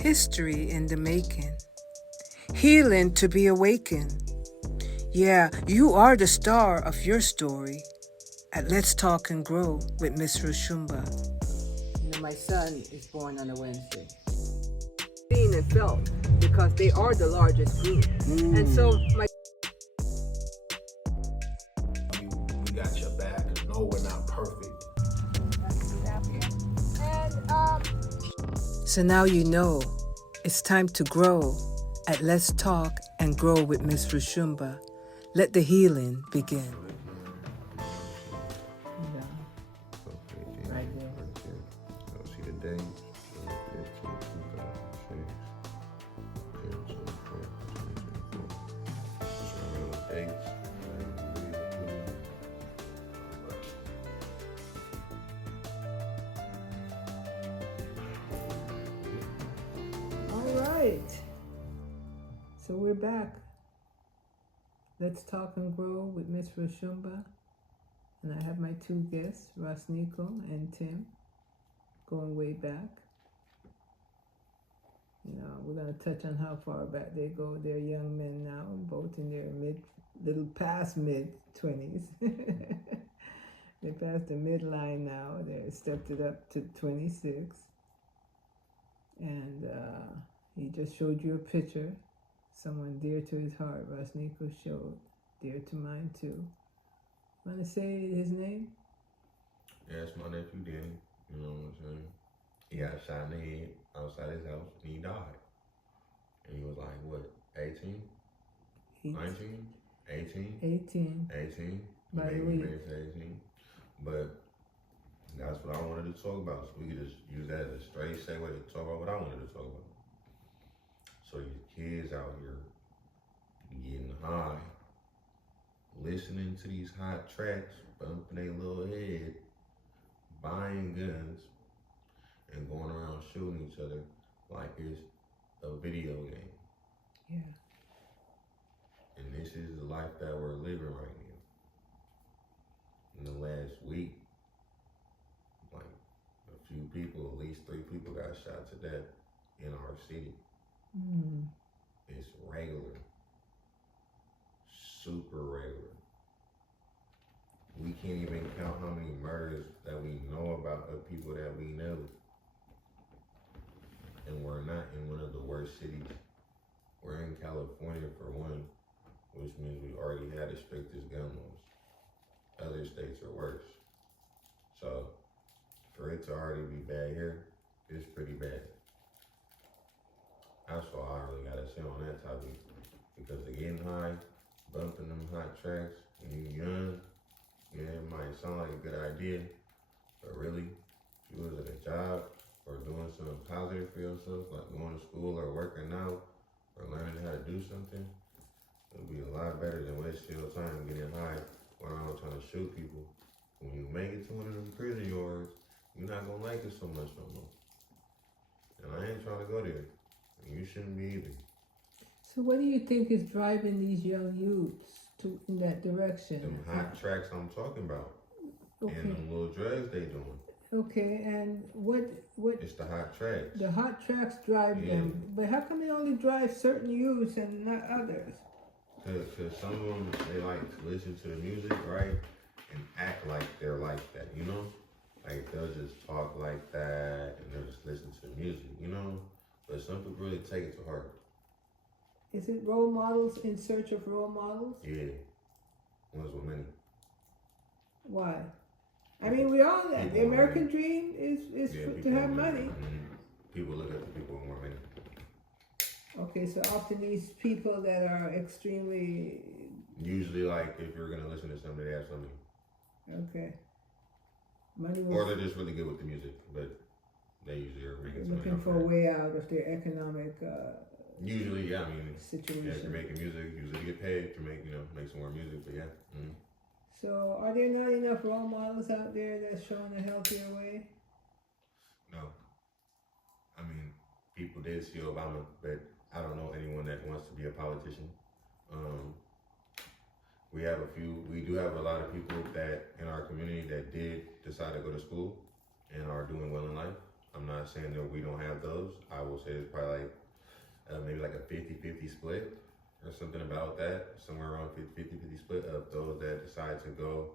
History in the making. Healing to be awakened. Yeah, you are the star of your story at Let's Talk and Grow with Miss Roshumba. You know, my son is born on a Wednesday. Seen and felt because they are the largest group. And so my we got your back. No, we're not perfect. So now you know it's time to grow at Let's Talk and Grow with Miss Roshumba. Let the healing begin. right there. See the date. All right. So we're back. Let's Talk and Grow with Miss Roshumba. And I have my two guests, Rosnico and Tim, going way back. You know, we're going to touch on how far back they go. They're young men now, both in their past mid-20s. They passed the midline now. They stepped it up to 26. And he just showed you a picture. Someone dear to his heart, Rosnico showed, dear to mine too. Want to say his name? Yeah, it's my nephew Danny. You know what I'm saying? He got shot in the head outside his house and he died. And he was like, what, 18? 19? 18? 18. By the Maybe way. 18. But that's what I wanted to talk about. So we could just use that as a straight segue to talk about what I wanted to talk about. So your kids out here getting high, listening to these hot tracks, bumping their little head, buying guns, and going around shooting each other like it's a video game. Yeah. And this is the life that we're living right now. In the last week, like a few people, at least 3 people got shot to death in our city. It's regular. Super regular. We can't even count how many murders that we know about of people that we know. And we're not in one of the worst cities. We're in California for one, which means we already had the strictest gun laws. Other states are worse. So for it to already be bad here, it's pretty bad. That's all I really gotta say on that topic. Because they're getting high, bumping them hot tracks when you're young, yeah, it might sound like a good idea, but really, if you was at a job or doing something positive for yourself, like going to school or working out or learning how to do something, it would be a lot better than wasting your time getting high when I'm trying to shoot people. When you make it to one of them prison yards, you're not gonna like it so much no more. And I ain't trying to go there. And you shouldn't be either. So what do you think is driving these young youths in that direction? Them hot tracks I'm talking about. Okay. And them little drugs they doing. Okay, and what? It's the hot tracks. The hot tracks drive them, but how come they only drive certain youths and not others? Cause some of them, they like to listen to the music, right? And act like they're like that, you know? Like they'll just talk like that and they'll just listen to the music, you know? But some people really take it to heart. Is it role models in search of role models? Yeah. Ones with money. Why? I mean, we all, the American dream is to have money. People look at the people with more money. Okay, so often these people that are extremely... Usually, like, if you're going to listen to somebody, they have something. Okay. Money Or they're just really good with the music, but they usually are making something. Looking for a way out of their economic usually, yeah, I mean, situation. Yeah, if you're making music, usually you get paid to make some more music, but yeah. Mm-hmm. So, are there not enough role models out there that's showing a healthier way? No. I mean, people did see Obama, but I don't know anyone that wants to be a politician. We do have a lot of people that in our community that did decide to go to school and are doing well in life. I'm not saying that we don't have those. I will say it's probably like maybe like a 50-50 split or something about that, somewhere around 50-50 split of those that decide to go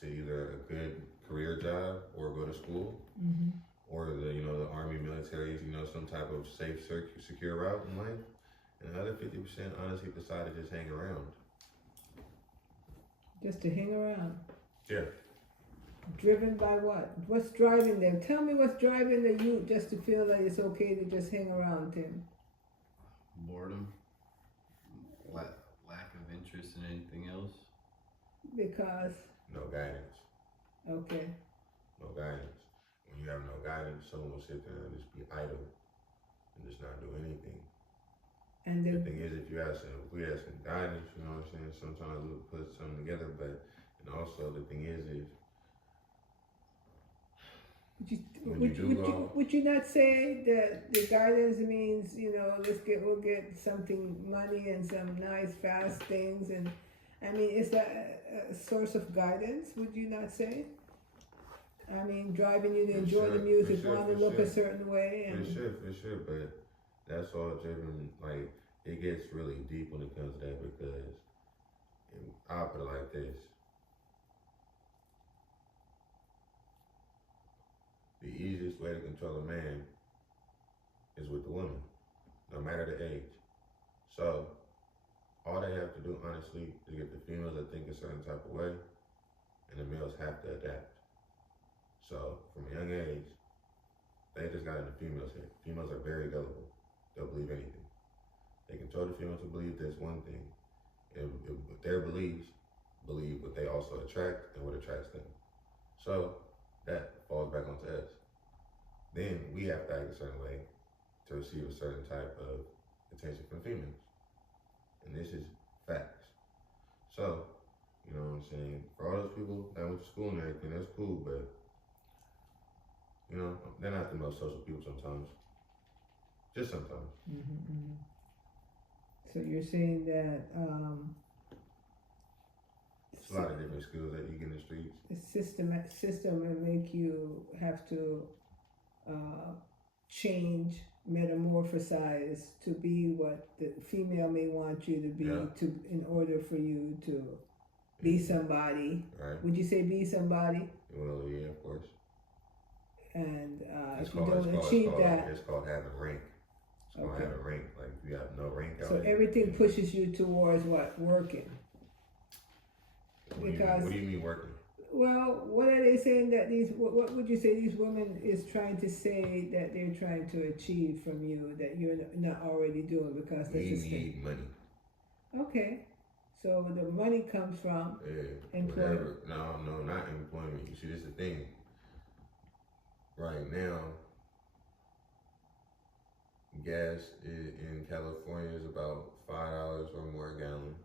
to either a good career job or go to school, or the the army, military, some type of safe, secure route in life, and the other 50% honestly decide to just hang around. Just to hang around. Yeah. Driven by what? What's driving them? Tell me what's driving the youth just to feel that it's okay to just hang around, Tim. Boredom, lack of interest in anything else. Because? No guidance. Okay. No guidance. When you have no guidance, someone will sit there and just be idle and just not do anything. And the thing is, if we have some guidance, you know what I'm saying, sometimes we'll put something together, and also the thing is would you not say that the guidance means, we'll get something, money and some nice fast things, and I mean, is that a source of guidance, would you not say? I mean, driving you to enjoy the music, want to look a certain way. And for sure, but that's all driven, like, it gets really deep when it comes to that, because I'll put it like this. The easiest way to control a man is with the woman, no matter the age. So, all they have to do, honestly, is get the females that think a certain type of way, and the males have to adapt. So, from a young age, they just got in the females' head. Females are very gullible. They'll believe anything. They control the females to believe this one thing. And their beliefs believe what they also attract and what attracts them. So, that falls back onto us. Then we have to act a certain way to receive a certain type of attention from females. And this is facts. So, you know what I'm saying? For all those people that went to school and everything, that's cool, but they're not the most social people sometimes. Just sometimes. So you're saying that it's a lot of different skills that you get in the streets. The system will make you have to change, metamorphosize to be what the female may want you to be, in order for you to be somebody. Right. Would you say be somebody? Well, yeah, of course. And if you don't achieve that, it's called having rank. It's called having rank. Like, you have no rank out. So everything pushes you towards what? Working. What do you mean working? Well, what are they saying that what would you say these women is trying to say that they're trying to achieve from you that you're not already doing, because we need money. Okay. So the money comes from employment. No, not employment. You see, this is the thing. Right now, gas in California is about $5 or more a gallon.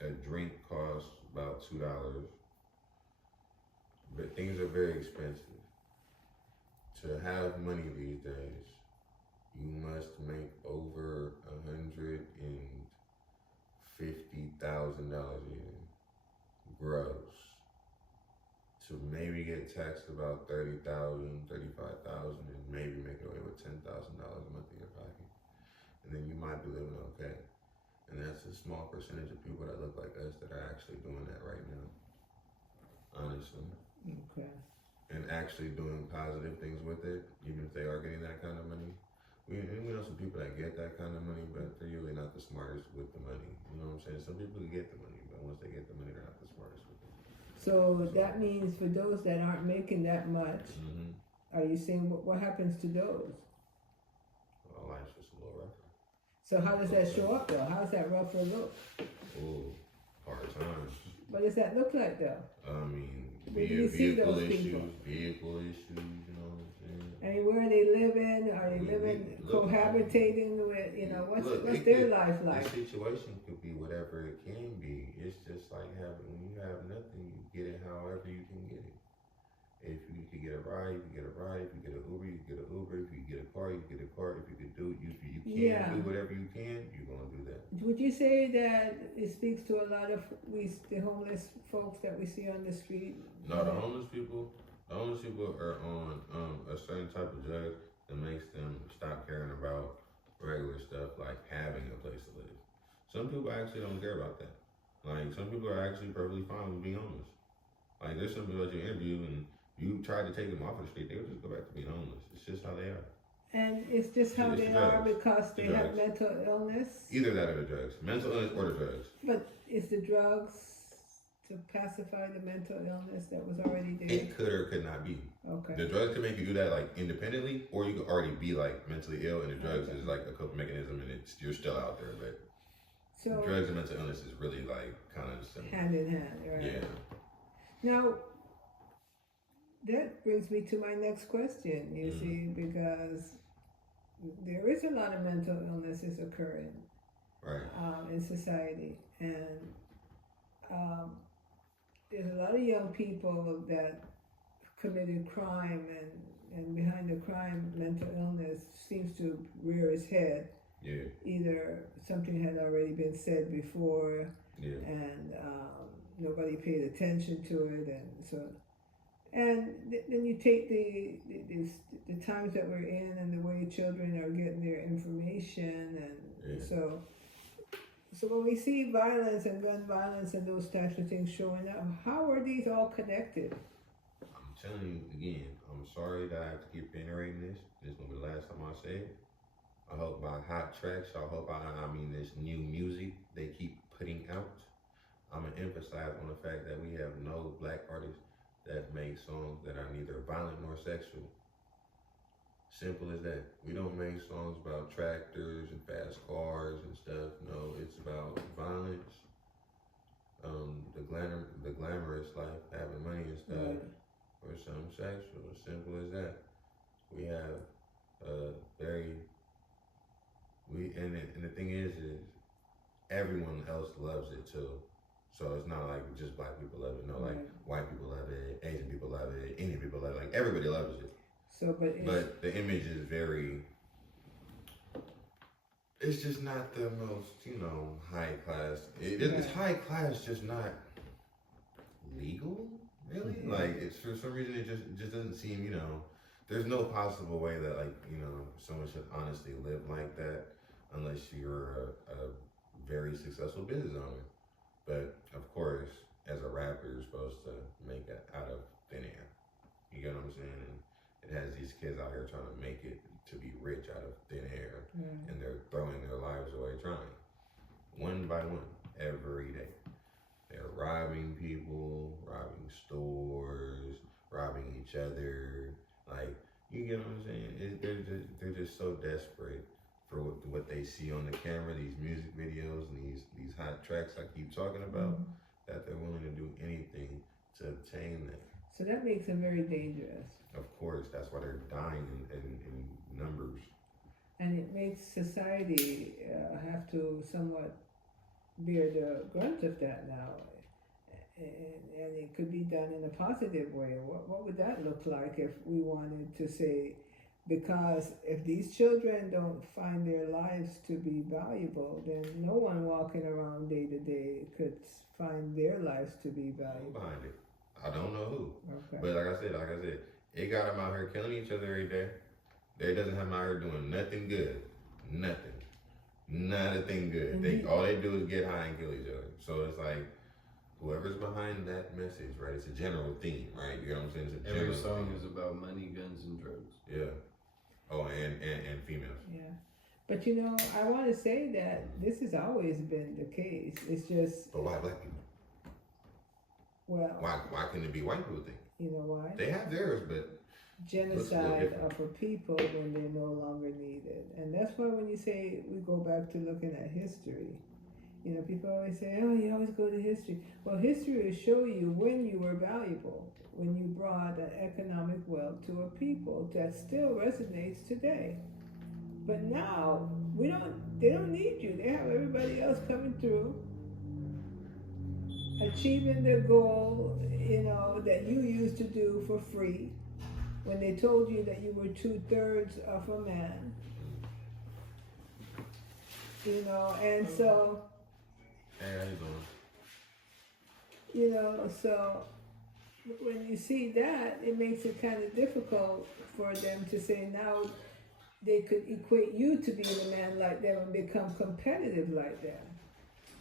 A drink costs about $2. But things are very expensive. To have money these days, you must make over $150,000 a year gross to maybe get taxed about $30,000, $35,000, and maybe make away with $10,000 a month in your pocket. And then you might be living okay. And that's a small percentage of people that look like us that are actually doing that right now, honestly. Okay. And actually doing positive things with it, even if they are getting that kind of money. We know some people that get that kind of money, but they're usually not the smartest with the money. You know what I'm saying? Some people get the money, but once they get the money, they're not the smartest with it. So that means for those that aren't making that much, are you saying what happens to those? Well, life's just a little rougher. So how does that show up though? How does that rougher look? Oh, hard times. What does that look like though? I mean, where do you see those people? Vehicle issues, you know what I'm saying? I mean, where are they living? Are they cohabitating with, what's their life like? The situation could be whatever it can be. It's just like when you have nothing, you get it however you can get it. If you could get a ride, you get a ride. If you get an Uber, you get an Uber. If you get a car, you get a car. If you could do, if you can do whatever you can, you're gonna do that. Would you say that it speaks to a lot of the homeless folks that we see on the street? No, the homeless people. Homeless people are on a certain type of drug that makes them stop caring about regular stuff like having a place to live. Some people actually don't care about that. Like, some people are actually perfectly fine with being homeless. Like, there's some people that you interview and you try to take them off of the street, they would just go back to being homeless. It's just how they are. And it's just how It's they the are drugs. because The they have drugs. mental illness. Either that or the drugs. Mental illness or the drugs. But is the drugs to pacify the mental illness that was already there? It could or could not be. Okay. The drugs can make you do that like independently, or you could already be like mentally ill, and the drugs is like a coping mechanism, and you're still out there. But So drugs and mental illness is really like kind of similar. hand in hand, right? Yeah. Now, that brings me to my next question, you see, because there is a lot of mental illnesses occurring Right. in society, and there's a lot of young people that committed crime, and behind the crime, mental illness seems to rear its head. Yeah. Either something had already been said before, Yeah. and nobody paid attention to it, and so, and then you take the times that we're in and the way children are getting their information, and so when we see violence and gun violence and those types of things showing up, how are these all connected? I'm telling you again, I'm sorry that I have to keep reiterating this. This is gonna be the last time I say it. I hope by hot tracks, I hope I mean this new music they keep putting out. I'm gonna emphasize on the fact that we have no black artists that make songs that are neither violent nor sexual. Simple as that. We don't make songs about tractors and fast cars and stuff. No, it's about violence, the glamorous life, having money and stuff, or something sexual. Simple as that. We have and the thing is everyone else loves it too. So it's not like just black people love it. No, like white people love it, Asian people love it, Indian people love it. Like everybody loves it. So, but the image is very. It's just not the most, high class. It's high class, just not legal, really. Like it's for some reason it just doesn't seem, There's no possible way that someone should honestly live like that unless you're a very successful business owner. But of course, as a rapper, you're supposed to make it out of thin air. You get what I'm saying? And it has these kids out here trying to make it to be rich out of thin air, and they're throwing their lives away trying, one by one, every day. They're robbing people, robbing stores, robbing each other. Like, you get what I'm saying? They're just so desperate for what they see on the camera, these music videos and these hot tracks I keep talking about, that they're willing to do anything to obtain that. So that makes them very dangerous. Of course, that's why they're dying in numbers. And it makes society have to somewhat bear the brunt of that now. And it could be done in a positive way. What would that look like if we wanted to say, because if these children don't find their lives to be valuable, then no one walking around day to day could find their lives to be valuable. Behind it, I don't know who. Okay. But like I said, it got them out here killing each other every day. It doesn't have them out here doing nothing good. Nothing. Not a thing good. All they do is get high and kill each other. So it's like, whoever's behind that message, right? It's a general theme, right? You know what I'm saying? It's a Every general song theme. is about money, guns, and drugs. Yeah. Oh, and females. Yeah. But I want to say that this has always been the case. It's just. But why black people? Well. Why couldn't it be white people thing? You know why? They have theirs, but. Genocide of a people when they're no longer needed. And that's why when you say we go back to looking at history, people always say, oh, you always go to history. Well, history will show you when you were valuable, when you brought an economic wealth to a people that still resonates today. But now, they don't need you. They have everybody else coming through, achieving their goal, that you used to do for free. When they told you that you were 2/3 of a man, and so. Hey, how you doing? So when you see that, it makes it kind of difficult for them to say now they could equate you to being a man like them and become competitive like them.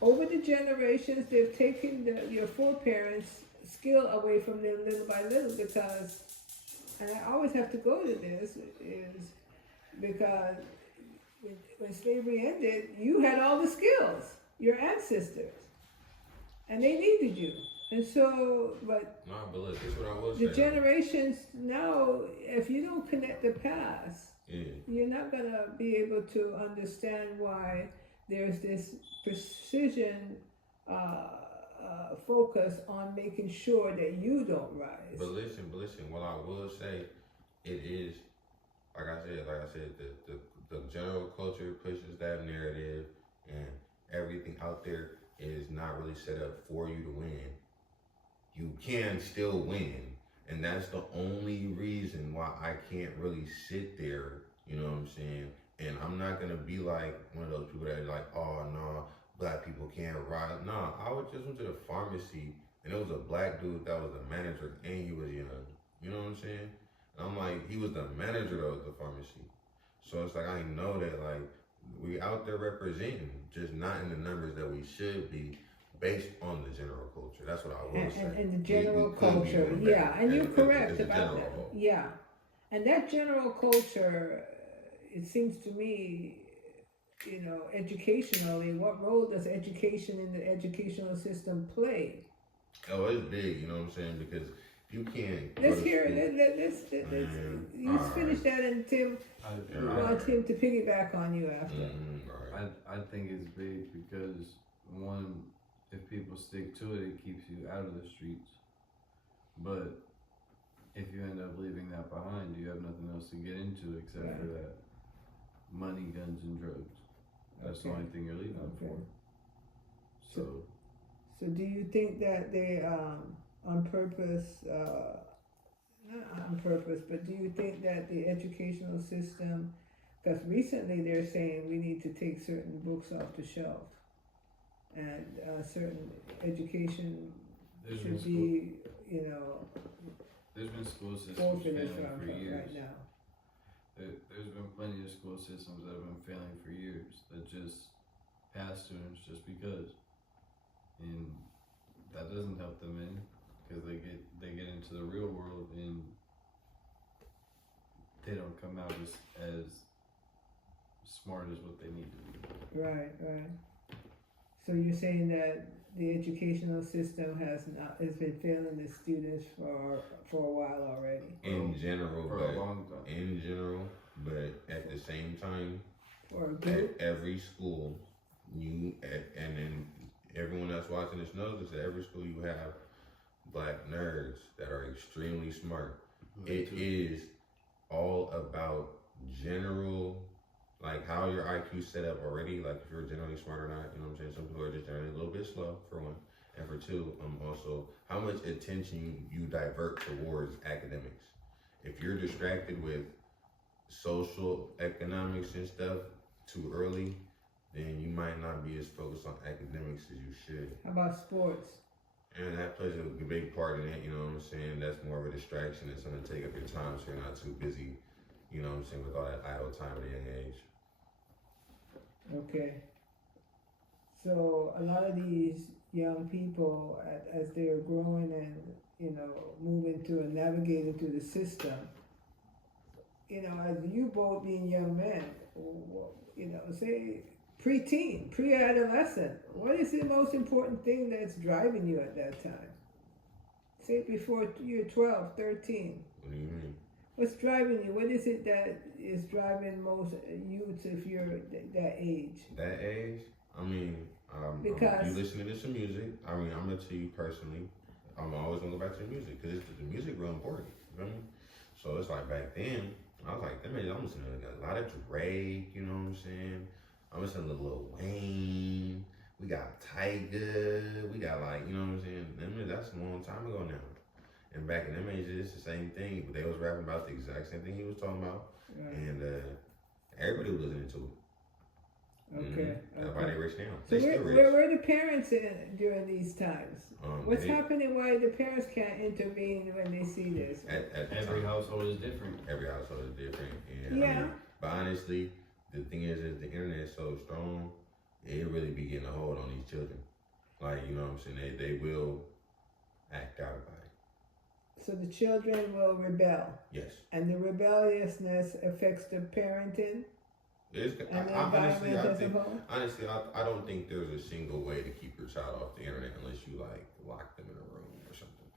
Over the generations, they've taken your foreparents' skill away from them little by little because, and I always have to go to this, is because when slavery ended, you had all the skills, your ancestors, and they needed you. And so, but No, but look, that's what I was the saying. generations now, if you don't connect the past, Yeah. you're not gonna be able to understand why there's this precision focus on making sure that you don't rise. But listen, what I will say, it is, like I said, the general culture pushes that narrative, and everything out there is not really set up for you to win. You can still win, and that's the only reason why I can't really sit there, you know what I'm saying? And I'm not gonna be like one of those people that are like, oh no, black people can't ride. No, I just went to the pharmacy, and it was a black dude that was the manager, and he was young. You know what I'm saying? And I'm like, he was the manager of the pharmacy. So it's like, I know that like, we out there representing, just not in the numbers that we should be, based on the general culture. That's what I will say. And the general We could be culture, doing yeah, better and you're as a correct about general that. whole. Yeah, and that general culture, it seems to me, you know, educationally, what role does education in the educational system play? Oh, it's big, you know what I'm saying? Because you can't. Let's hear it. Let's you finish that, and Tim, we want Tim to piggyback on you after. I think it's big because, one, if people stick to it, it keeps you out of the streets. But if you end up leaving that behind, you have nothing else to get into except for that money, guns, and drugs. That's the only thing you're leaving them for. So do you think that they, on purpose, not on purpose, but do you think that the educational system, because recently they're saying we need to take certain books off the shelf, and certain education should be, you know, there's been school systems forfeited failing for years. right now. There's been plenty of school systems that have been failing for years that just pass students just because, and that doesn't help them in because they get into the real world and they don't come out as smart as what they need to be. Right. So you're saying that the educational system has been failing the students for a while already. In general, for a long time. In general, but at the same time, For a group. at every school, and then everyone that's watching this knows this. At every school, you have black nerds that are extremely smart. It is all about general, like how your IQ set up already, like if you're generally smart or not, you know what I'm saying? Some people are just generally a little bit slow, for one. And for two, also how much attention you divert towards academics. If you're distracted with social economics and stuff too early, then you might not be as focused on academics as you should. How about sports? And that plays a big part in it, you know what I'm saying? That's more of a distraction. It's going to take up your time so you're not too busy, you know what I'm saying, with all that idle time at a young age. Okay. So a lot of these young people, as they're growing and, you know, moving through and navigating through the system, you know, as you both being young men, you know, say pre-teen, pre-adolescent, what is the most important thing that's driving you at that time? Say before you're 12, 13. What do you mean? What's driving you? What is it that is driving most youths if you're that age? That age? I mean, Because you listen to some music. I mean, I'm going to tell you personally, I'm always going to go back to the music because the music real important. You feel me? So it's like back then, I was like, I'm listening to a lot of Drake, you know what I'm saying? I'm listening to Lil Wayne. We got Tyga. We got like, you know what I'm saying? That's a long time ago now. And back in them ages, it's the same thing. But they was rapping about the exact same thing he was talking about. Right. And everybody was listening to it. Okay. That's why they rich now. So They still where rich. were the parents in during these times? What's happening? Why the parents can't intervene when they see this? At the Every time. household is different. Every household is different. And Yeah. I mean, but honestly, the thing is the internet is so strong, it really be getting a hold on these children. Like, you know what I'm saying? They will act out about it. So the children will rebel. Yes. And the rebelliousness affects the parenting It's, and the environment as a whole. honestly, I don't think there's a single way to keep your child off the internet unless you like lock them in a room or something.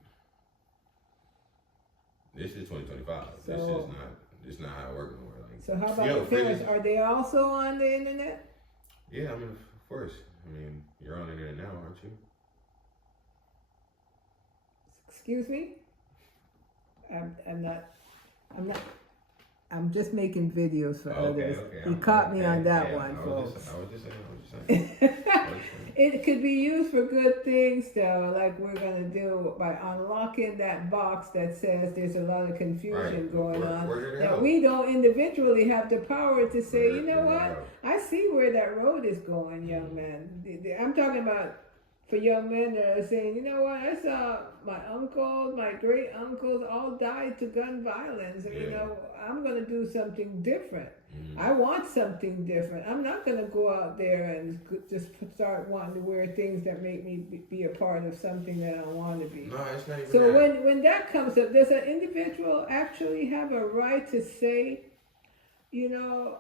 This is 2025. This is not how it works anymore. Like, So how about the parents? Are they also on the internet? yeah, I mean, of course. I mean, you're on the internet now, aren't you? Excuse me? I'm just making videos for others. Okay. You caught me on that yeah, one, I folks. was just saying. It could be used for good things, though, like we're going to do by unlocking that box that says there's a lot of confusion going on. That we don't individually have the power to say, you know what? I see where that road is going, young man. I'm talking about for young men that are saying, you know what? I saw my uncles, my great uncles all died to gun violence. And, you know, I'm going to do something different. I want something different. I'm not going to go out there and just start wanting to wear things that make me be a part of something that I don't want to be. No, it's not even so that. when that comes up, does an individual actually have a right to say, you know,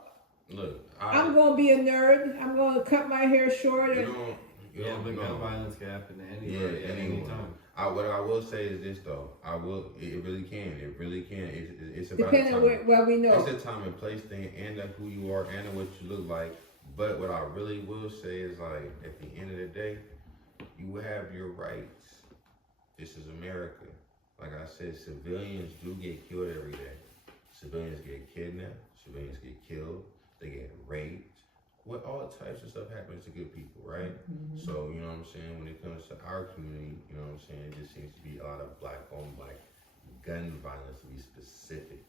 look, I'm going to be a nerd. I'm going to cut my hair short. But gun violence can happen to anybody at any time. What I will say is this though. It really can. It really can. It's about depending on where we know. It's a time and place thing, and who you are, and what you look like. But what I really will say is like, at the end of the day, you have your rights. This is America. Like I said, civilians do get killed every day. Civilians get kidnapped. Civilians get killed. They get raped. What all types of stuff happens to good people, right? So, you know what I'm saying, when it comes to our community, you know what I'm saying, it just seems to be a lot of black on black gun violence, to be specific.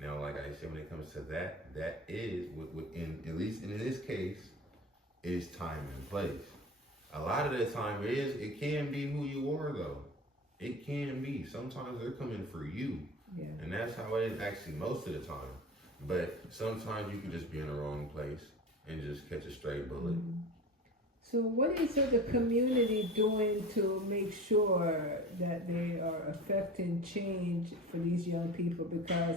Now, like I said, when it comes to that is, at least in this case, is time and place. A lot of the time it can be who you are, though. It can be. Sometimes they're coming for you. Yeah. And that's how it is actually most of the time. But sometimes you can just be in the wrong place and just catch a stray bullet. So what is the community doing to make sure that they are affecting change for these young people? Because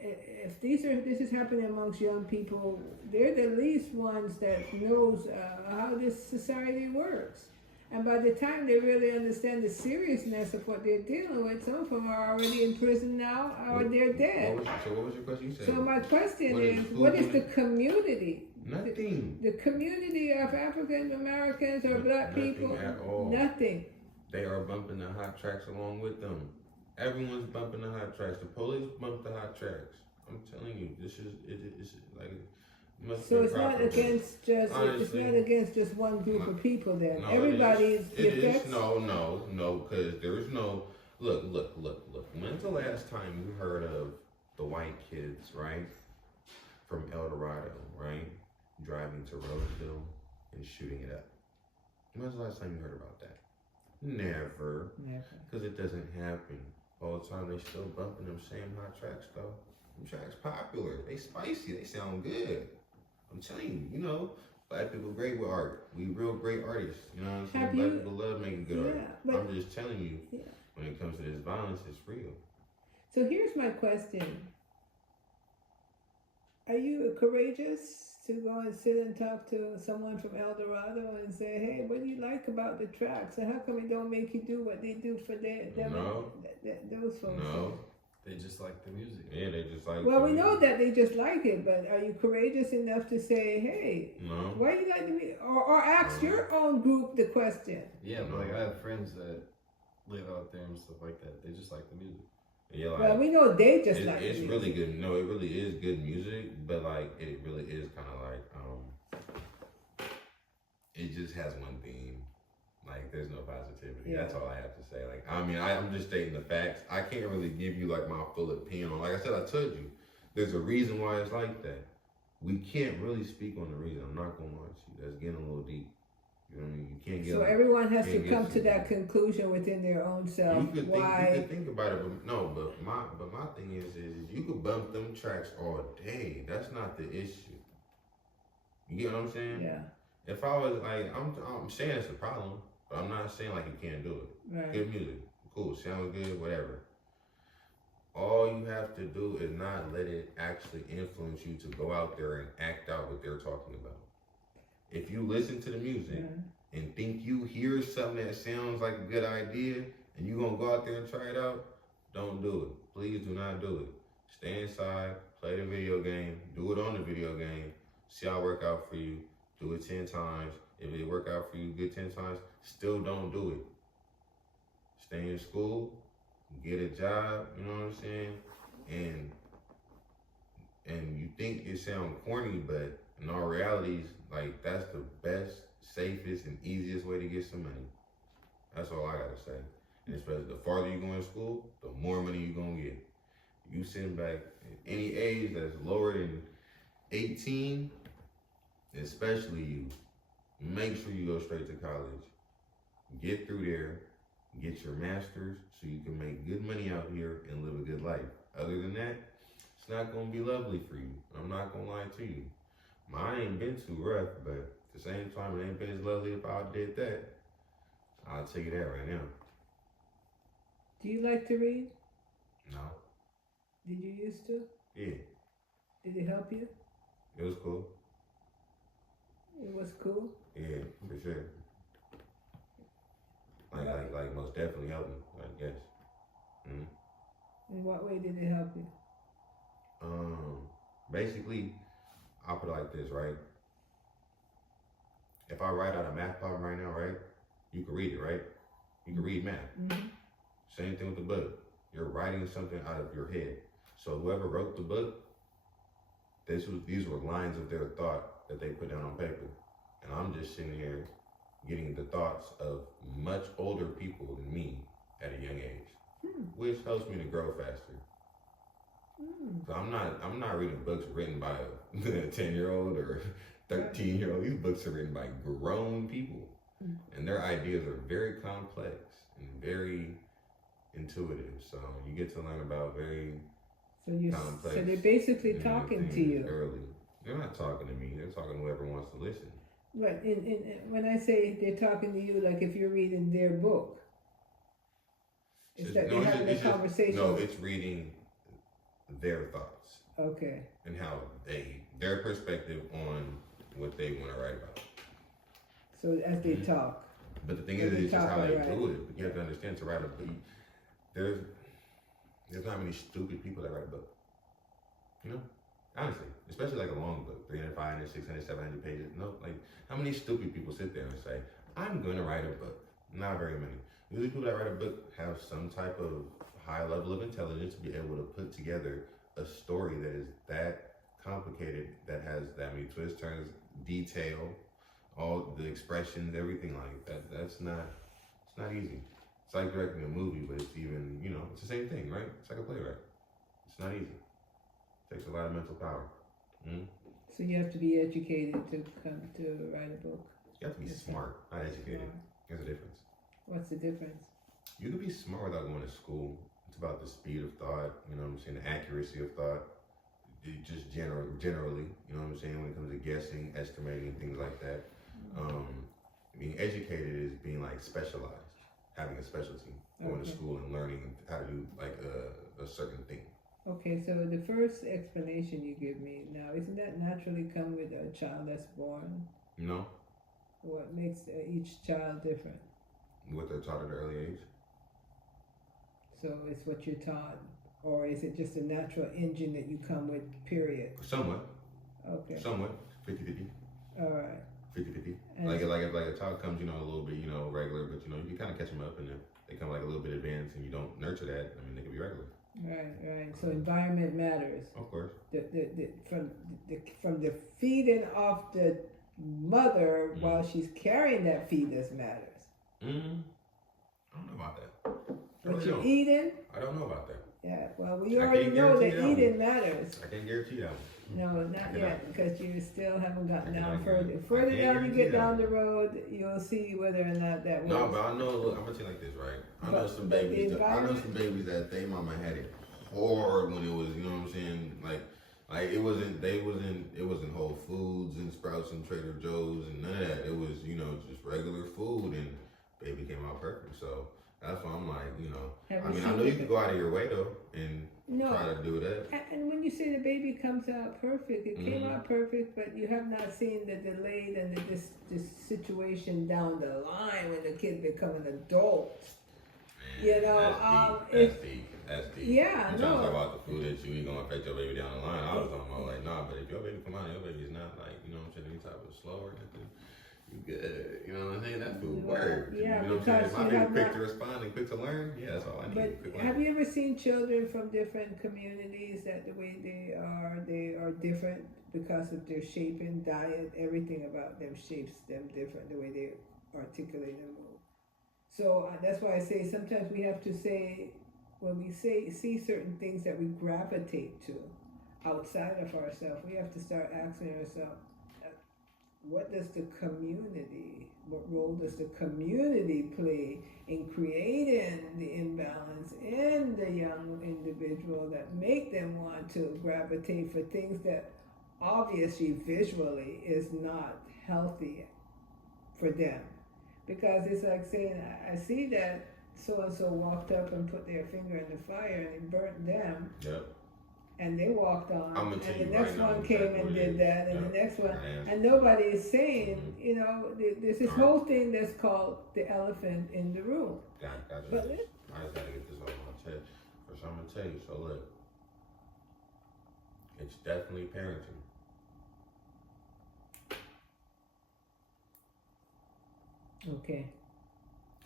if this is happening amongst young people, they're the least ones that knows how this society works. And by the time they really understand the seriousness of what they're dealing with, some of them are already in prison now, or they're dead. What was your question? You said, so my question is, what is the community? Nothing. The community of African Americans or black people? At all. Nothing. They are bumping the hot tracks along with them. Everyone's bumping the hot tracks. The police bump the hot tracks. I'm telling you, it's like. So it's not against just honestly, it's not against just one group of people. Then everybody is the effects. No, because there's no look. When's the last time you heard of the white kids, right, from El Dorado, right, driving to Roseville and shooting it up? When's the last time you heard about that? Never. Because it doesn't happen all the time. They still bumping them same hot tracks though. Them tracks popular. They spicy. They sound good. I'm telling you, you know, black people great with art. We real great artists. You know what I'm saying? Black people love making good art. I'm just telling you, when it comes to this violence, it's real. So here's my question. Are you courageous to go and sit and talk to someone from El Dorado and say, hey, what do you like about the tracks? And how come it don't make you do what they do for those folks? No. They just like the music. Yeah, they just like. Well, we know that they just like it, but are you courageous enough to say, "Hey, no. Why you like the music?" Or ask your own group the question? Yeah, but like I have friends that live out there and stuff like that. They just like the music. Yeah, like, well, we know they just like. It's really good. No, it really is good music, but like it really is kind of like it just has one theme. Like, there's no positivity. Yeah. That's all I have to say. Like, I mean, I'm just stating the facts. I can't really give you, like, my full opinion on. Like I said, I told you, there's a reason why it's like that. we can't really speak on the reason. I'm not gonna lie to you. That's getting a little deep. You know what I mean? You can't get. So everyone has to can't get come to too that deep. conclusion within their own self. You could Why? think about it, but no. But my thing is you could bump them tracks all day. That's not the issue. You get what I'm saying? Yeah. If I was like, I'm saying it's a problem, but I'm not saying like you can't do it. Right. Good music, cool, sounds good, whatever. All you have to do is not let it actually influence you to go out there and act out what they're talking about. If you listen to the music and think you hear something that sounds like a good idea and you're going to go out there and try it out, don't do it. Please do not do it. Stay inside, play the video game, do it on the video game, see how it work out for you, do it 10 times. If it work out for you good 10 times, still don't do it. Stay in school, get a job, you know what I'm saying? And you think it sounds corny, but in all realities, like that's the best, safest, and easiest way to get some money. That's all I gotta say. And especially the farther you go in school, the more money you're gonna get. You sitting back at any age that's lower than 18, especially you, make sure you go straight to college. Get through there, get your master's so you can make good money out here and live a good life. Other than that, it's not gonna be lovely for you. I'm not gonna lie to you. Mine ain't been too rough, but at the same time, it ain't been as lovely if I did that. I'll tell you that right now. Do you like to read? No. Did you used to? Yeah. Did it help you? It was cool. It was cool? Yeah, for sure. Like most definitely helped me, I guess. In what way did it help you? Basically, I'll put it like this, right? If I write out a math problem right now, right? You can read it, right? You can read math. Mm-hmm. Same thing with the book. You're writing something out of your head. So whoever wrote the book, these were lines of their thought that they put down on paper. And I'm just sitting here getting the thoughts of much older people than me at a young age, which helps me to grow faster. So I'm not reading books written by a 10-year-old or 13-year-old. These books are written by grown people, and their ideas are very complex and very intuitive. So you get to learn about very complex. So they're basically talking to you. Early. They're not talking to me. They're talking to whoever wants to listen. Right. When I say they're talking to you, like if you're reading their book, it's that they're having a conversation. No, it's reading their thoughts. Okay. And how their perspective on what they want to write about. So as they talk. But the thing is, it's just how they do it. But you have to understand, to write a book, there's not many stupid people that write a book. You know? Honestly, especially like a long book, 300, 500, 600, 700 pages. No, like, how many stupid people sit there and say, I'm going to write a book? Not very many. Usually people that write a book have some type of high level of intelligence to be able to put together a story that is that complicated, that has that many twists, turns, detail, all the expressions, everything like that. It's not easy. It's like directing a movie, but it's even, it's the same thing, right? It's like a playwright. It's not easy. It takes a lot of mental power. So you have to be educated to come to write a book. You have to be smart, not educated. There's a difference. What's the difference? You can be smart without going to school. It's about the speed of thought, the accuracy of thought. Just generally, when it comes to guessing, estimating, and things like that. Being educated is being like specialized, having a specialty, going to school and learning how to do like a certain thing. Okay, so the first explanation you give me now, isn't that naturally come with a child that's born? No. What makes each child different? What they're taught at an early age. So it's what you're taught, or is it just a natural engine that you come with, period? Somewhat. Okay. Somewhat. 50-50. All right. 50-50. Like if a child comes, a little bit, regular, but you can kind of catch them up, and if they come like a little bit advanced and you don't nurture that, they can be regular. Right. So environment matters. Of course. From the feeding off the mother while she's carrying that fetus matters. I don't know about that. What you're eating? I don't know about that. Yeah. Well, we already know that eating matters. I can't guarantee that one. No, not yet, because you still haven't gotten I down can't further. guarantee- Further I can't down you guarantee get that. down the road, you'll see whether or not that No, works. but I know. Look, I'm gonna tell you like this, right? I know But- some but the babies. I know environment- some babies that they mama had it hard when it was. You know what I'm saying? Like it wasn't. It wasn't Whole Foods and Sprouts and Trader Joe's and none of that. It was just regular food, and baby came out perfect. So that's why I'm like, Have I you mean, I seen know you the- can go out of your way though and No. try to do that. And when you say the baby comes out perfect, it came Mhm. out perfect, but you have not seen the delayed and this situation down the line when the kid become an adult. Man, You know, that's deep. That's deep. Yeah, You no. trying to talk about the food that you eat gonna affect your baby down the line. I was talking about like, nah, but if your baby come out and your baby is not like, any type of slow or nothing, you good. You know what I'm saying? That food Well, works. yeah, you know what I'm saying? because If my you baby have quick not- to respond and quick to learn, yeah, that's all I need. But Quick have learn. you ever seen children from different communities that the way they are different because of their shape and diet, everything about them shapes them different, the way they articulate and move. So that's why I say sometimes we have to say, when we see certain things that we gravitate to outside of ourselves, we have to start asking ourselves, what role does the community play in creating the imbalance in the young individual that make them want to gravitate for things that obviously visually is not healthy for them? Because it's like saying, I see that so-and-so walked up and put their finger in the fire and it burnt them, Yep. and they walked on, I'm gonna tell and the you next right now one came exactly and what it did is. that, and Yeah. the next one, I am. and nobody is saying, there's this Right. whole thing that's called the elephant in the room. Gotcha. But I just gotta get this off my chest. First, I'm gonna tell you. So look, it's definitely parenting. Okay,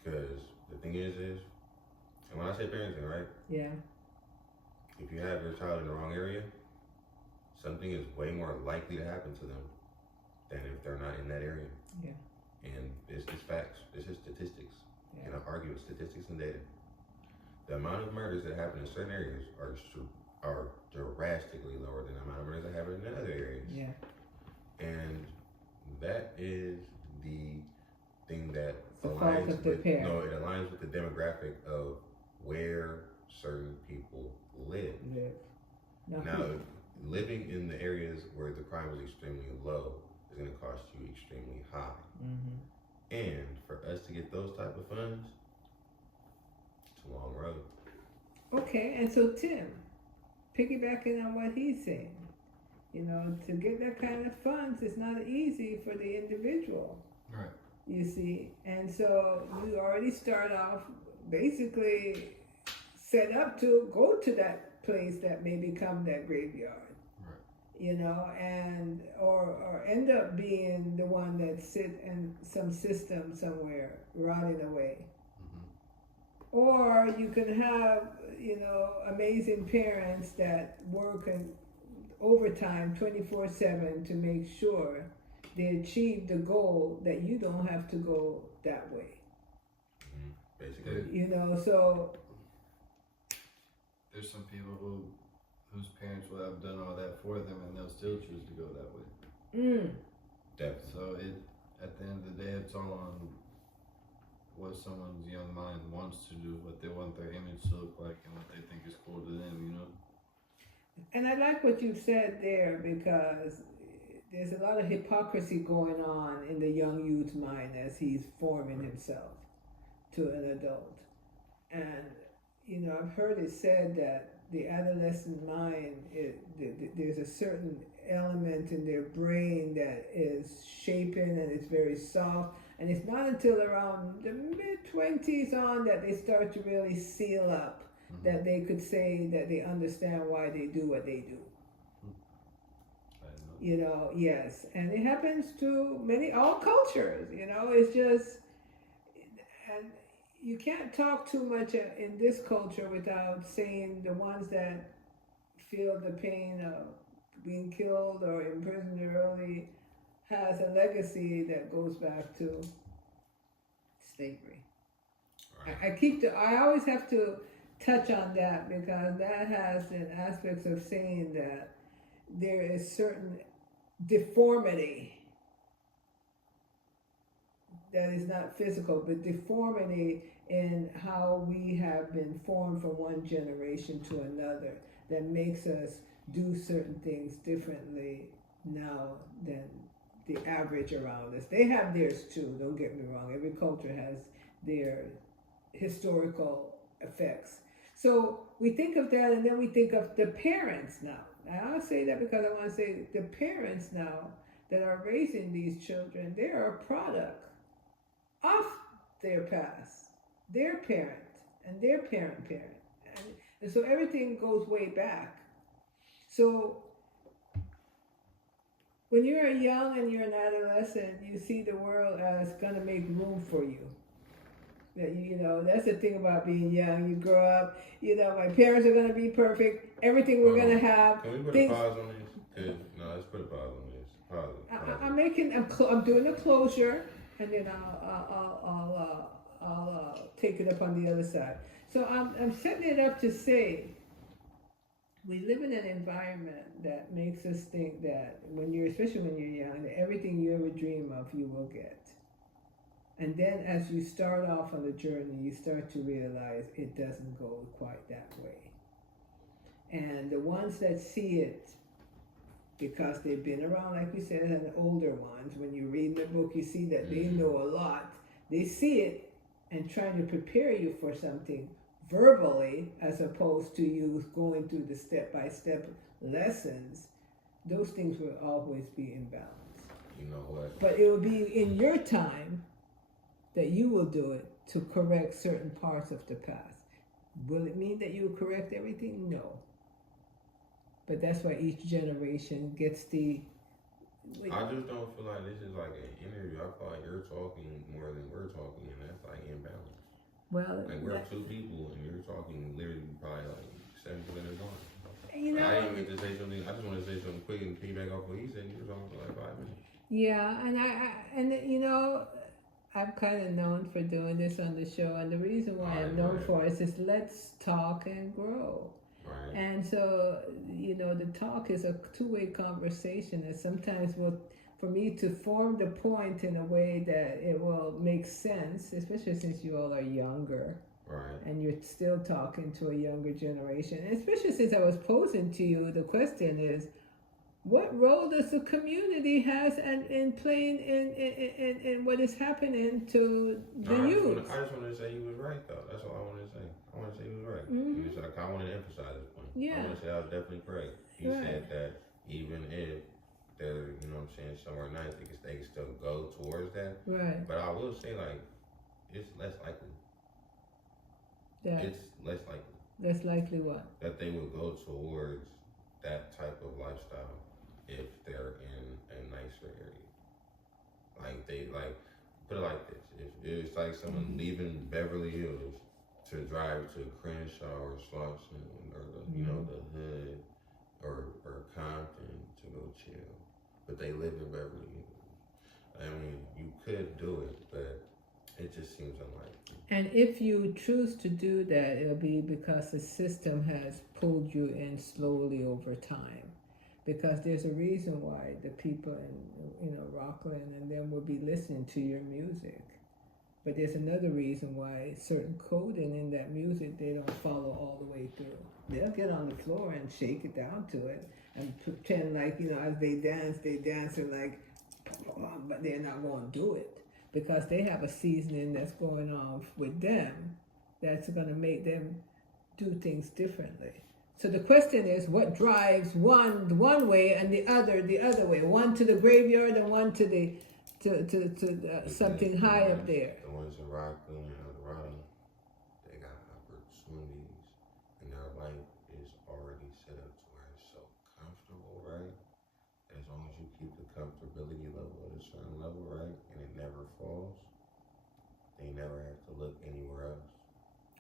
Because the thing is, and when I say parenting, right? yeah, If you have your child in the wrong area, something is way more likely to happen to them than if they're not in that area. yeah, And this is facts. This is statistics. yeah. You cannot argue with statistics and data. The amount of murders that happen in certain areas are drastically lower than the amount of murders that happen in other areas. Yeah. And that is the thing that The fault aligns of the with parent. no, it aligns with the demographic of where certain people live. Live. Now, living in the areas where the crime is extremely low is going to cost you extremely high. Mm-hmm. And for us to get those type of funds, it's a long road. Okay, and so Tim, piggybacking on what he's saying, to get that kind of funds is not easy for the individual. Right. You see, and so you already start off basically set up to go to that place that may become that graveyard. Right. And or end up being the one that sit in some system somewhere rotting away. Mm-hmm. Or you can have, amazing parents that work in overtime 24/7 to make sure they achieve the goal that you don't have to go that way. Basically. So There's some people whose parents will have done all that for them and they'll still choose to go that way. Definitely. So at the end of the day, it's all on what someone's young mind wants to do, what they want their image to look like, and what they think is cool to them, And I like what you said there, because there's a lot of hypocrisy going on in the young youth's mind as he's forming himself to an adult. And, I've heard it said that the adolescent mind, there's a certain element in their brain that is shaping and it's very soft. And it's not until around the mid-20s on that they start to really seal up, that they could say that they understand why they do what they do. Yes. And it happens to all cultures, it's just, and you can't talk too much in this culture without saying the ones that feel the pain of being killed or imprisoned early has a legacy that goes back to slavery. Right. I always have to touch on that, because that has an aspect of saying that there is certain deformity that is not physical, but deformity in how we have been formed from one generation to another that makes us do certain things differently now than the average around us. They have theirs too, don't get me wrong. Every culture has their historical effects. So we think of that, and then we think of the parents now. I'll say that because I want to say the parents now that are raising these children, they are a product of their past, their parent, and their parent. And so everything goes way back. So when you're young and you're an adolescent, you see the world as gonna make room for you. That that's the thing about being young. You grow up, my parents are gonna be perfect. Everything we're gonna have. Can we put a pause on this? No, let's put a pause on this. Pause. I'm doing a closure, and then I'll take it up on the other side. So I'm setting it up to say, we live in an environment that makes us think that especially when you're young, that everything you ever dream of, you will get. And then as you start off on the journey, you start to realize it doesn't go quite that way. And the ones that see it, because they've been around, like you said, and the older ones, when you read the book, you see that they know a lot. They see it and trying to prepare you for something verbally, as opposed to you going through the step-by-step lessons. Those things will always be in balance. You know what? But it will be in your time that you will do it to correct certain parts of the past. Will it mean that you will correct everything? No. But that's why each generation gets the... I just don't feel like this is like an interview. I feel like you're talking more than we're talking, and that's like imbalance. Well, like we're two people, and you're talking literally probably like 7% of the time. I didn't even get to say something. I just want to say something quick and piggyback off what he said. You were talking for like 5 minutes. Yeah, and I'm kind of known for doing this on the show, and the reason why I'm known for it is let's talk and grow. Right. And so, the talk is a two-way conversation, and sometimes for me to form the point in a way that it will make sense, especially since you all are younger. Right. And you're still talking to a younger generation. And especially since I was posing to you, the question is, what role does the community has in playing in what is happening to the youth? I just wanted to say he was right, though. That's all I wanted to say. I wanted to say he was right. Mm-hmm. I wanted to emphasize this point. Yeah. I want to say I was definitely correct. He said that even if they're, somewhere nice, they can still go towards that. Right. But I will say, like, it's less likely. Yeah. It's less likely. Less likely what? That they would go towards that type of lifestyle if they're in a nicer area. Like, put it like this. If it's like someone leaving Beverly Hills to drive to Crenshaw or Slauson or the hood or Compton to go chill, but they live in Beverly Hills. I mean, you could do it, but it just seems unlikely. And if you choose to do that, it'll be because the system has pulled you in slowly over time. Because there's a reason why the people in Rockland and them will be listening to your music. But there's another reason why certain coding in that music they don't follow all the way through. They'll get on the floor and shake it down to it and pretend like, as they dancing like, but they're not going to do it. Because they have a seasoning that's going on with them that's going to make them do things differently. So the question is, what drives one way and the other way? One to the graveyard and one to the something high up there. The ones in Rockland and Eldorado, they got opportunities, and their life is already set up to where it's so comfortable, right? As long as you keep the comfortability level at a certain level, right, and it never falls, they never have to look anywhere else.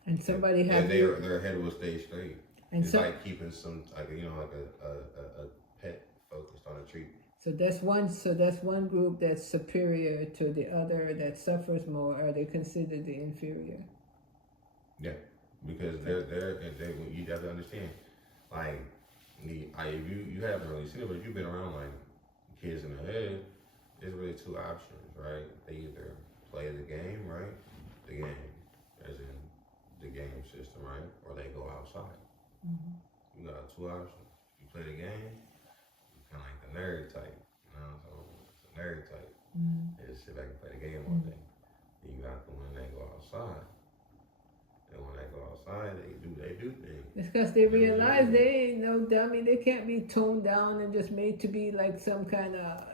And somebody their head will stay straight. And it's like keeping some, like a pet focused on a tree. So that's one group that's superior to the other that suffers more. Are they considered the inferior? Yeah, because they're you have to understand, like if you haven't really seen it, but if you've been around like kids in the head, there's really two options, right? They either play the game, right? The game, as in the game system, right? Or they go outside. You got two options. You play the game, you kind of like the nerd type, you know? So it's a nerd type. They just sit back and play the game all day. Then you got the one that go outside. And when they go outside, they do things. It's because they realize they ain't no dummy. They can't be toned down and just made to be like some kind of,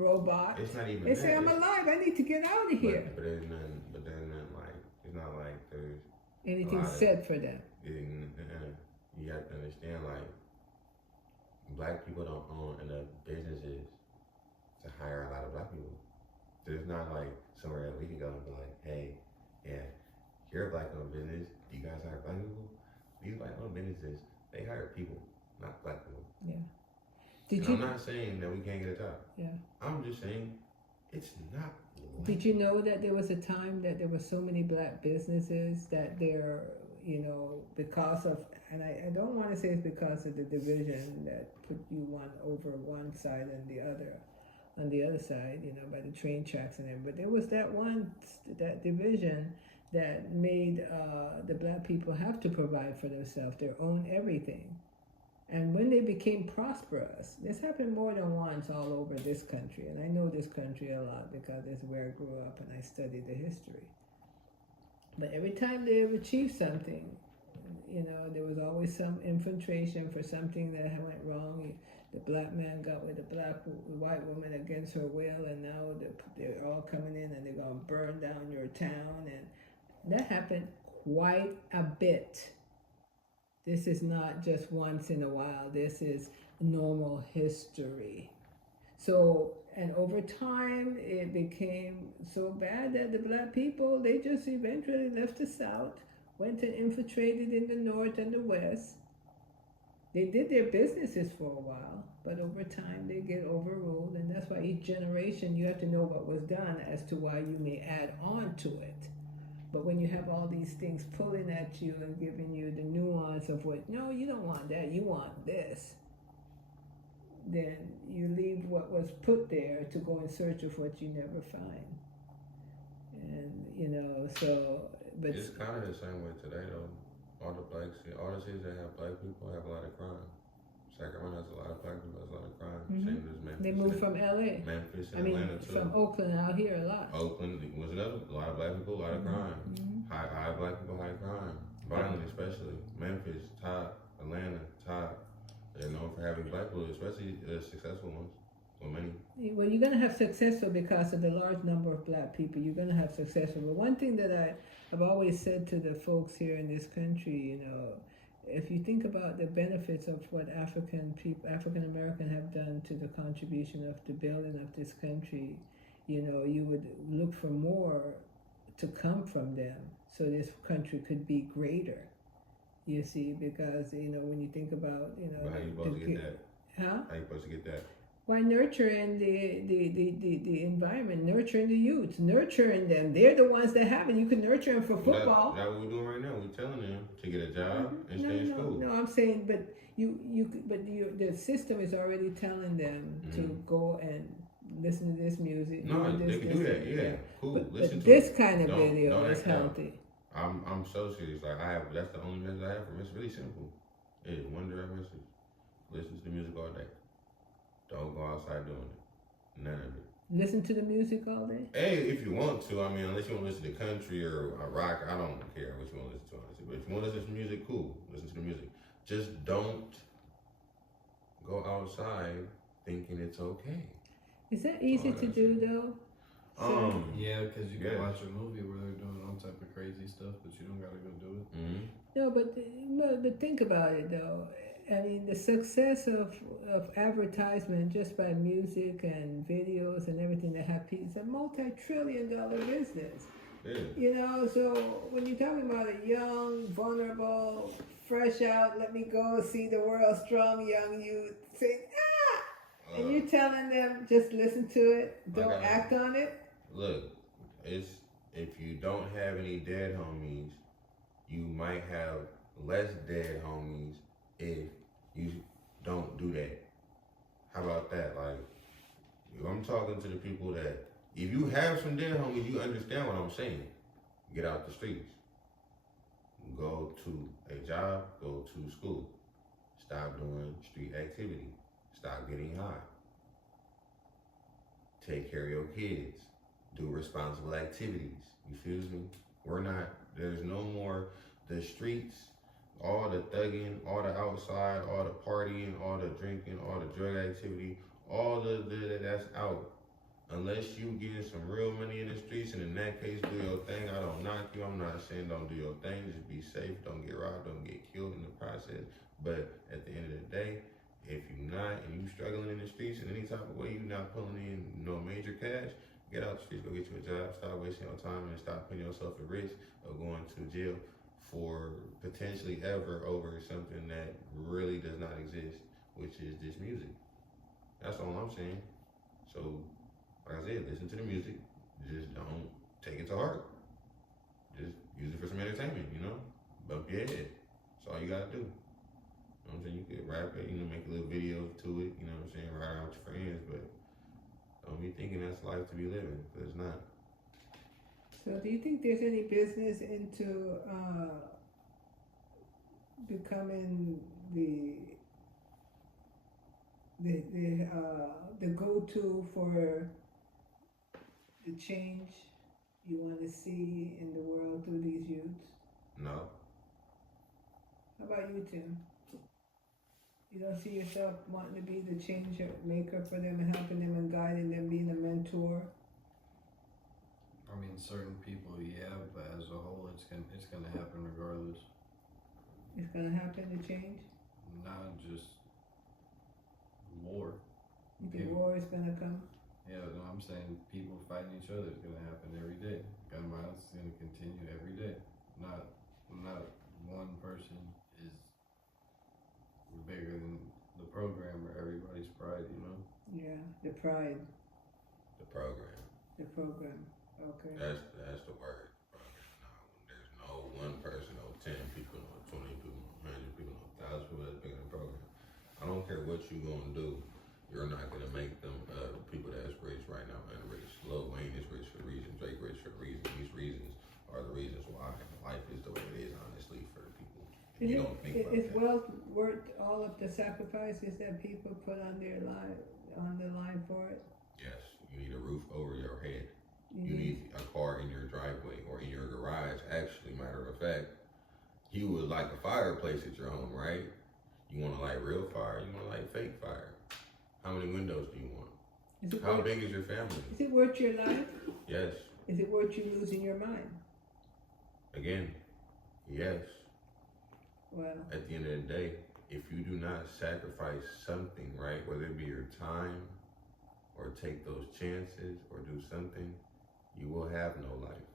robot. It's not even They that. say, I'm alive. I need to get out of here. But there's nothing, like, it's not like there's Anything said for them. you have to understand, like, black people don't own enough businesses to hire a lot of black people. There's not like somewhere that we can go and be like, hey, yeah, you're a black owned business. Do you guys hire black people? These black owned businesses, they hire people, not black people. Yeah. I'm not saying that we can't get a job. Yeah. I'm just saying it's not. Did you know that there was a time that there were so many black businesses that they're, because of, and I don't want to say it's because of the division that put you one over one side and the other on the other side, by the train tracks and everything. But there was that division that made the black people have to provide for themselves, their own everything. And when they became prosperous, this happened more than once all over this country. And I know this country a lot because it's where I grew up and I studied the history. But every time they have achieved something, there was always some infiltration for something that went wrong. The black man got with the white woman against her will, and now they're all coming in and they're going to burn down your town. And that happened quite a bit. This is not just once in a while. This is normal history. So, and over time, it became so bad that the black people, they just eventually left the South, went and infiltrated in the North and the West. They did their businesses for a while, but over time they get overruled, and that's why each generation you have to know what was done as to why you may add on to it. But when you have all these things pulling at you and giving you the nuance of what, no, you don't want that, you want this, then you leave what was put there to go in search of what you never find. And, but it's kind of the same way today, though. All the cities that have black people have a lot of crime. Sacramento has a lot of black people, has a lot of crime. Same as Memphis. They moved from LA. Memphis and Atlanta too. From Oakland out here a lot. Oakland was another. A lot of black people, a lot of crime. High black people, high crime. Violent especially. Memphis, top. Atlanta, top. They're known for having black people, especially the successful ones. Well, many. Well, you're going to have successful because of the large number of black people. You're going to have successful. But one thing that I've always said to the folks here in this country, if you think about the benefits of what African American have done to the contribution of the building of this country, you would look for more to come from them so this country could be greater. You see, because, when you think about, But how you supposed to get that? Huh? How you supposed to get that? By nurturing the environment, nurturing the youth, nurturing them. They're the ones that have it. You can nurture them for football. That's what we're doing right now. We're telling them to get a job and stay in school. No, I'm saying, but the system is already telling them to go and listen to this music. No, they can do that. Yeah, cool. But to this it. kind of Don't video is act out. healthy. I'm so serious. Like that's the only message I have from it. It's really simple. It's one direct message. Listen to the music all day. Don't go outside doing it. None of it. Listen to the music all day? Hey, if you want to. I mean, unless you want to listen to country or rock, I don't care what you want to listen to, honestly. But if you want to listen to music, cool. Listen to the music. Just don't go outside thinking it's okay. Is that easy to do, though? Yeah, because you can watch a movie where they're doing all type of crazy stuff, but you don't gotta go do it. No, but think about it, though. I mean, the success of advertisement just by music and videos and everything that have people, it's a multi-trillion-dollar business. Yeah. So when you're talking about a young, vulnerable, fresh out, let me go see the world, strong young youth, saying, and you're telling them just listen to it, don't act on it. Look, if you don't have any dead homies, you might have less dead homies if you don't do that. How about that? Like, I'm talking to the people that, if you have some dead homies, you understand what I'm saying. Get out the streets. Go to a job, go to school. Stop doing street activity. Stop getting high. Take care of your kids. Do responsible activities. You feel me? There's no more the streets, all the thugging, all the outside, all the partying, all the drinking, all the drug activity, all that's out. Unless you getting some real money in the streets, and in that case, do your thing. I don't knock you. I'm not saying don't do your thing. Just be safe. Don't get robbed. Don't get killed in the process. But at the end of the day, if you're not and you struggling in the streets in any type of way, you're not pulling in no major cash, get out the streets, go get you a job, stop wasting your time, and stop putting yourself at risk of going to jail for potentially ever over something that really does not exist, which is this music. That's all I'm saying. So, like I said, listen to the music. Just don't take it to heart. Just use it for some entertainment, you know? Bump your head. That's all you gotta do. You know what I'm saying? You could rap it, make a little videos to it, you know what I'm saying? Ride around with your friends, but don't be thinking that's life to be living, because it's not. So do you think there's any business into becoming the go-to for the change you want to see in the world through these youths? No. How about you, Tim? You don't see yourself wanting to be the change maker for them and helping them and guiding them, being a mentor? I mean, certain people, yeah, but as a whole, it's gonna happen regardless. It's gonna happen to change? Not just war. The war is gonna come? Yeah, no, I'm saying people fighting each other is gonna happen every day. Gun violence is gonna continue every day. Not one person is bigger than the program or everybody's pride, you know? Yeah, the pride. The program. The program. Okay. That's the word. No, there's no one person, no 10 people, no 20 people, no 100 people, no 1,000 people that's bigger than the program. I don't care what you're gonna do. You're not gonna make them people that's rich right now unrich. Lil Wayne is rich for a reason. Drake rich for a reason. These reasons are the reasons why life is the way it is, honestly, for the people. Is wealth worth all of the sacrifices that people put on their on the line for it? Yes, you need a roof over your head. You need a car in your driveway or in your garage. Actually, matter of fact, you would like a fireplace at your home, right? You want to light real fire. You want to light fake fire. How many windows do you want? How big is your family? Is it worth your life? Yes. Is it worth you losing your mind? Again, yes. Well, at the end of the day, if you do not sacrifice something, right, whether it be your time or take those chances or do something, you will have no life.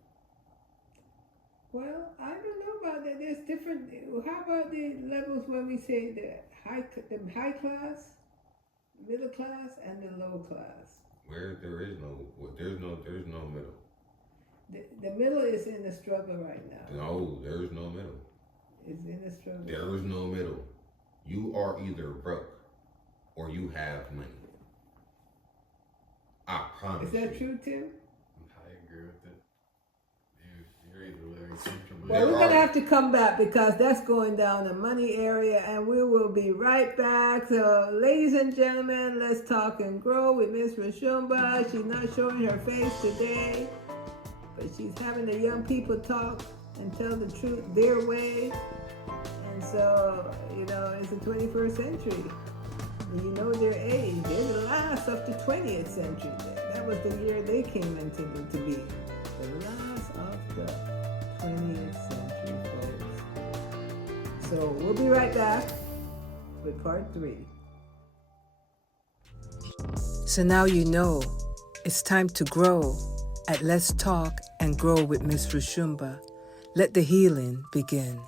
Well, I don't know about that. There's different. How about the levels when we say the high class, middle class, and the low class? Where there's no middle. The middle is in the struggle right now. No, there's no middle. It's in the struggle. There is no middle. You are either broke or you have money. I promise. Is that true, Tim? I agree with it. You're either living comfortably. Well, we're going to have to come back because that's going down the money area, and we will be right back. So, ladies and gentlemen, let's talk and grow with Miss Roshumba. She's not showing her face today, but she's having the young people talk and tell the truth their way. And so, it's the 21st century. And you know their age. They're the last of the 20th century. That was the year they came into to be. The last of the 20th century, folks. So we'll be right back with part 3. So now you know it's time to grow at Let's Talk and Grow with Miss Roshumba. Let the healing begin.